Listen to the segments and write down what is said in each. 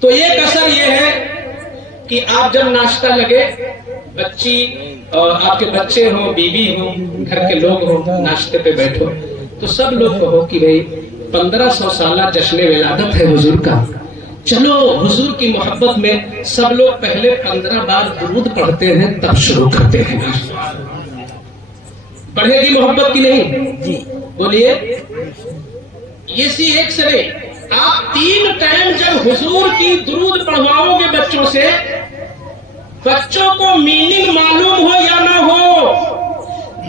تو ایک اثر یہ ہے کہ آپ جب ناشتہ لگے، بچی اور آپ کے بچے ہوں، بیوی ہوں، گھر کے لوگ ہوں، ناشتے پہ بیٹھو تو سب لوگ کہو کہ بھئی 1500 سالہ جشن ولادت ہے حضور کا، چلو حضور کی محبت میں سب لوگ پہلے 15 بار درود پڑھتے ہیں تب شروع کرتے ہیں۔ پڑھے گی محبت کی نہیں؟ بولیے ایک سرے آپ 3 ٹائم جب حضور کی درود پڑھواؤ گے بچوں سے، بچوں کو میننگ معلوم ہو یا نہ ہو،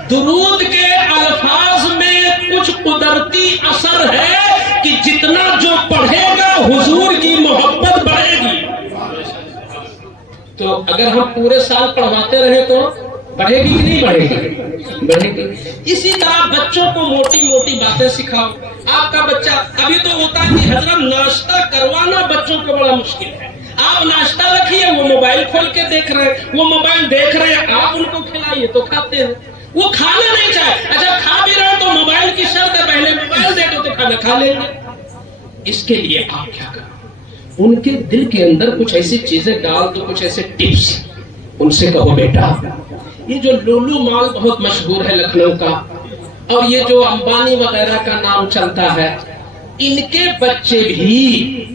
درود کے الفاظ میں کچھ قدرتی اثر ہے کہ جتنا جو پڑھے گا حضور کی محبت بڑھے گی۔ تو اگر ہم پورے سال پڑھواتے رہے تو بڑھے گی کہ نہیں بڑھے گی؟ بڑھے گی۔ اسی طرح بچوں کو موٹی موٹی باتیں سکھاؤ۔ آپ کا بچہ ابھی تو ہوتا ہے کہ حضرت ناشتہ کروانا بچوں کو بڑا مشکل ہے، آپ ناشتہ رکھیے، وہ موبائل کھول کے دیکھ رہے ہیں، وہ موبائل دیکھ رہے ہیں، آپ ان کو کھلائیے تو کھاتے ہیں، وہ کھانا نہیں چاہے، اچھا کھا بھی رہے تو موبائل کی شرط ہے پہلے موبائل دے دو تو کھانا کھا لیں گے۔ اس کے لیے آپ کیا کریں، ان کے دل کے اندر کچھ ایسی چیزیں ڈال دو، کچھ ایسے ٹپس، ان سے کہو بیٹا یہ جو لولو مال بہت مشہور ہے لکھنؤ کا، اور یہ جو امبانی وغیرہ کا نام چلتا ہے، ان کے بچے بھی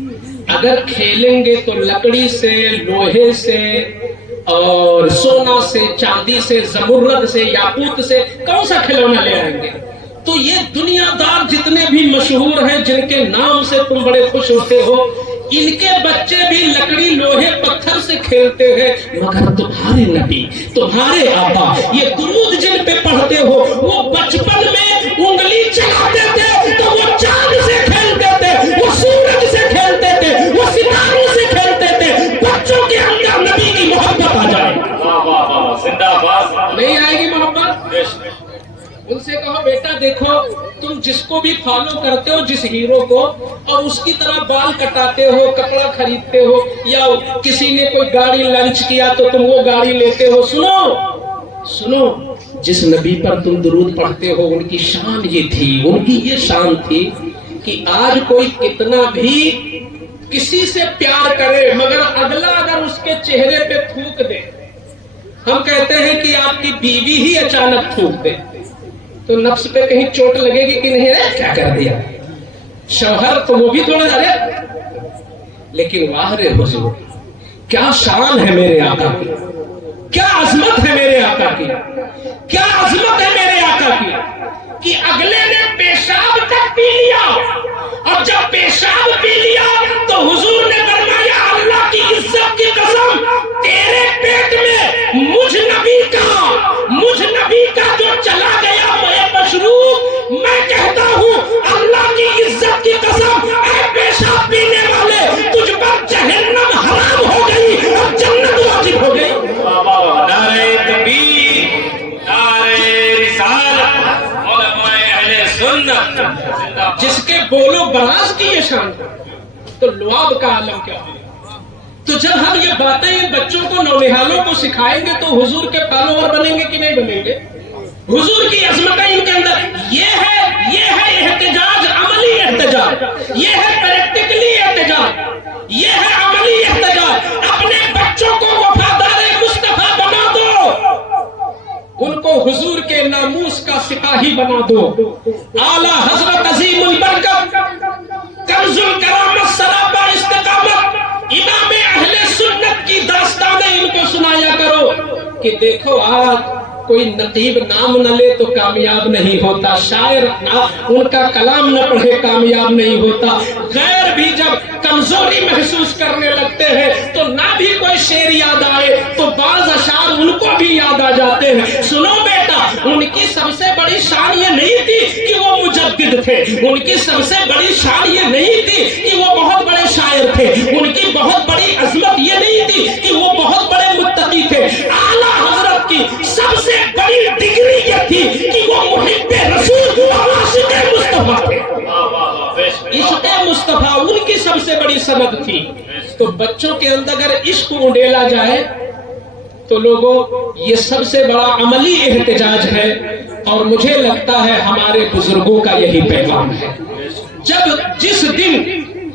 اگر کھیلیں گے تو لکڑی سے، لوہے سے اور سونا سے، چاندی سے، زمرد سے، یاقوت سے کون سا کھلونا لے آئیں گے؟ تو یہ دنیا دار جتنے بھی مشہور ہیں جن کے نام سے تم بڑے خوش ہوتے ہو، ان کے بچے بھی لکڑی، لوہے، پتھر سے کھیلتے ہیں، مگر تمہارے نبی، تمہارے آقا یہ درود جن پہ پڑھتے ہو، وہ بچپن میں انگلی چلاتے تھے تو وہ چاند سے کھیلتے تھے، وہ سورج سے کھیلتے تھے، وہ ستاروں سے کھیلتے تھے۔ بچوں کے اندر نبی کی محبت آ جائے، نہیں آئے گی محبت؟ ان سے کہو بیٹا دیکھو تم جس کو بھی فالو کرتے ہو، جس ہیرو کو، اور اس کی طرح بال کٹاتے ہو، کپڑا خریدتے ہو، یا کسی نے کوئی گاڑی لانچ کیا تو تم وہ گاڑی لیتے ہو، سنو جس نبی پر تم درود پڑھتے ہو ان کی شان یہ تھی، ان کی یہ شان تھی کہ آج کوئی کتنا بھی کسی سے پیار کرے مگر اگلا اگر اس کے چہرے پہ تھوک دے، ہم کہتے ہیں کہ آپ کی بیوی ہی اچانک تھوک دے تو نفس پہ کہیں چوٹ لگے گی کہ نہیں؟ کیا کر دیا شوہر، تو وہ بھی تھوڑا ارے، لیکن واہ رے حضور کیا شان ہے میرے آقا کی، کیا عظمت ہے میرے آقا کی، کیا عظمت ہے میرے آقا کی کہ اگلے نے پیشاب تک پی لیا، اور جب پیشاب پی لیا تو حضور نے فرمایا اللہ کی عزت کی قسم تیرے پیٹ میں مجھ نبی کا جو چلا گیا مشروب، میں کہتا ہوں اللہ کی عزت کی قسم اے پیشاب پینے والے تجھ پر جہنم حرام ہو گئی اور جنت واجب ہو گئی۔ نعرہ تکبیر، نعرہ رسالت، علماء اہل سنت، جس کے بولو براز کی یہ شان تو لعاب کا عالم کیا ہے۔ تو جب ہم یہ باتیں بچوں کو، نونہالوں کو سکھائیں گے تو حضور کے فالوور بنیں گے کہ نہیں بنیں گے؟ حضور کی عظمتیں ان کے اندر، یہ ہے احتجاج، عملی احتجاج، یہ ہے پریکٹیکلی احتجاج، یہ ہے عملی احتجاج۔ اپنے بچوں کو وفادار مصطفیٰ بنا دو، ان کو حضور کے ناموس کا سپاہی بنا دو۔ اعلیٰ حضرت عظیم البرکت، کنز الکرامت، سراپا استقامت، امام اہل سنت کی داستانیں ان کو سنایا کرو کہ دیکھو آج کوئی نقیب نام نہ لے تو کامیاب نہیں ہوتا، شاعر ان کا کلام نہ پڑھے کامیاب نہیں ہوتا، غیر بھی جب کمزوری محسوس کرنے لگتے ہیں تو نہ بھی کوئی شعر یاد آئے تو بعض اشعار ان کو بھی یاد آ جاتے ہیں۔ سنو بیٹا، ان کی سب سے بڑی شان یہ نہیں تھی کہ وہ مجدد تھے، ان کی سب سے بڑی شان یہ نہیں تھی کہ وہ بہت بڑے شاعر تھے، ان کی بہت بڑی عظمت یہ نہیں تھی کہ وہ بہت بڑے متقی تھے، اعلیٰ حضرت کی سب سے بڑی ڈگری یہ تھی کہ وہ محب رسول اور عاشق مصطفیٰ تھے۔ عشق مصطفیٰ ان کی سب سے بڑی سند تھی۔ تو بچوں کے اندر اگر عشق اڈیلا جائے تو لوگوں یہ سب سے بڑا عملی احتجاج ہے، اور مجھے لگتا ہے ہمارے بزرگوں کا یہی پیغام ہے۔ جس دن